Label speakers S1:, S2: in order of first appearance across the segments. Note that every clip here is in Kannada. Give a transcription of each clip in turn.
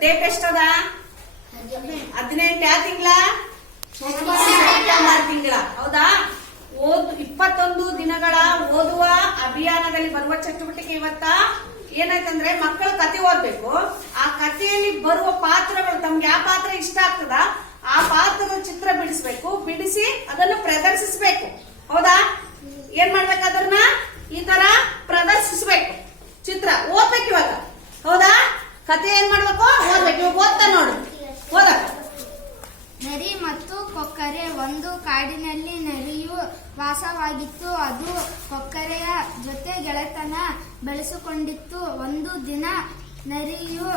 S1: ಡೇಟ್ ಎಷ್ಟದ? ಹದಿನೆಂಟು ಯಾವ ತಿಂಗಳ? ಸೋಮವಾರ ತಿಂಗಳ. ಹೌದಾ? ಓದ್, ಇಪ್ಪತ್ತೊಂದು ದಿನಗಳ ಓದುವ ಅಭಿಯಾನದಲ್ಲಿ ಬರುವ ಚಟುವಟಿಕೆ ಇವತ್ತ. ಏನಾಯ್ತಂದ್ರೆ ಮಕ್ಕಳು ಕತೆ ಓದ್ಬೇಕು. ಆ ಕಥೆಯಲ್ಲಿ ಬರುವ ಪಾತ್ರಗಳು, ತಮ್ಗೆ ಯಾವ ಪಾತ್ರ ಇಷ್ಟ ಆಗ್ತದ? ಆ ಪಾತ್ರದ ಚಿತ್ರ ಬಿಡಿಸ್ಬೇಕು. ಬಿಡಿಸಿ ಅದನ್ನು ಪ್ರದರ್ಶಿಸಬೇಕು. ಹೌದಾ? ಏನ್ ಮಾಡ್ಬೇಕು ಈ ತರ ಪ್ರದರ್ಶಿಸ್ಬೇಕು. ಚಿತ್ರ ಓದ್ಬೇಕು ಇವಾಗ. ಹೌದಾ? ಕತೆ ಏನ್ ಮಾಡ್ಬೇಕು? ಓದ್ಬೇಕು. ಇವಾಗ ನೋಡು. ಓದಕ್ಕ
S2: ನರಿ ಮತ್ತು ಕೊಕ್ಕರೆ ಒಂದು ಕಾಡಿನಲ್ಲಿ ನರಿಯು ವಾಸವಾಗಿತ್ತು. ಅದು ಕೊಕ್ಕರೆಯ ಜೊತೆ ಗೆಳೆತನ ಬೆಳೆಸಿಕೊಂಡಿತ್ತು. ಒಂದು ದಿನ ನರಿಯು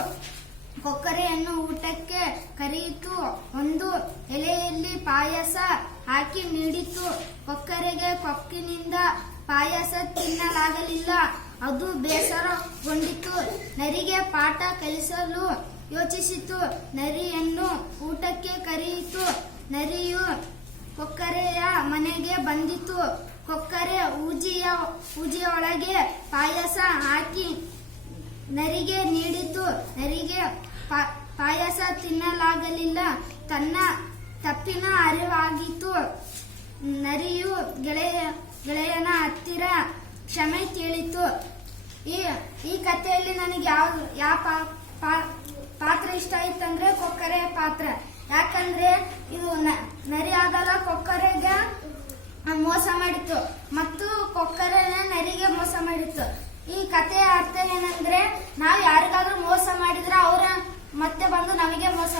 S2: ಕೊಕ್ಕರೆಯನ್ನು ಊಟಕ್ಕೆ ಕರೆಯಿತು. ಒಂದು ಎಲೆಯಲ್ಲಿ ಪಾಯಸ ಹಾಕಿ ನೀಡಿತು. ಕೊಕ್ಕರೆಗೆ ಕೊಕ್ಕಿನಿಂದ ಪಾಯಸ ತಿನ್ನಲಾಗಲಿಲ್ಲ. ಅದು ಬೇಸರಗೊಂಡಿತು ನರಿಗೆ ಪಾಠ ಕಲಿಸಲು ಯೋಚಿಸಿತು. ನರಿಯನ್ನು ಊಟಕ್ಕೆ ಕರೆಯಿತು. ನರಿಯು ಕೊಕ್ಕರೆಯ ಮನೆಗೆ ಬಂದಿತು. ಕೊಕ್ಕರೆ ಊಜಿಯ, ಊಜಿಯೊಳಗೆ ಪಾಯಸ ಹಾಕಿ ನರಿಗೆ ನೀಡಿತು. ನರಿಗೆ ಪಾಯಸ ತಿನ್ನಲಾಗಲಿಲ್ಲ. ತನ್ನ ತಪ್ಪಿನ ಅರಿವಾಗಿತ್ತು. ನರಿಯು ಗೆಳೆಯ, ಗೆಳೆಯನ ಹತ್ತಿರ ಕ್ಷಮೆ ಕೇಳಿತು. ಈ ಈ ಕಥೆಯಲ್ಲಿ ನನಗೆ ಯಾವ ಯಾವ ಪಾತ್ರ ಇಷ್ಟ ಆಯ್ತಂದ್ರೆ ಕೊಕ್ಕರೆ ಪಾತ್ರ. ಯಾಕಂದ್ರೆ ಇದು ನರಿ ಆಗಲ್ಲ ಕೊಕ್ಕರೆಗೆ ಮೋಸ ಮಾಡಿತ್ತು. ಮತ್ತು ಕೊಕ್ಕರೆನ ನರಿಗೆ ಮೋಸ ಮಾಡಿತ್ತು. ಈ ಕಥೆಯ ಅರ್ಥ ಏನಂದ್ರೆ, ನಾವು ಯಾರಿಗಾದ್ರೂ ಮೋಸ ಮಾಡಿದ್ರೆ ಅವರ ಮತ್ತೆ ಬಂದು ನಮಗೆ ಮೋಸ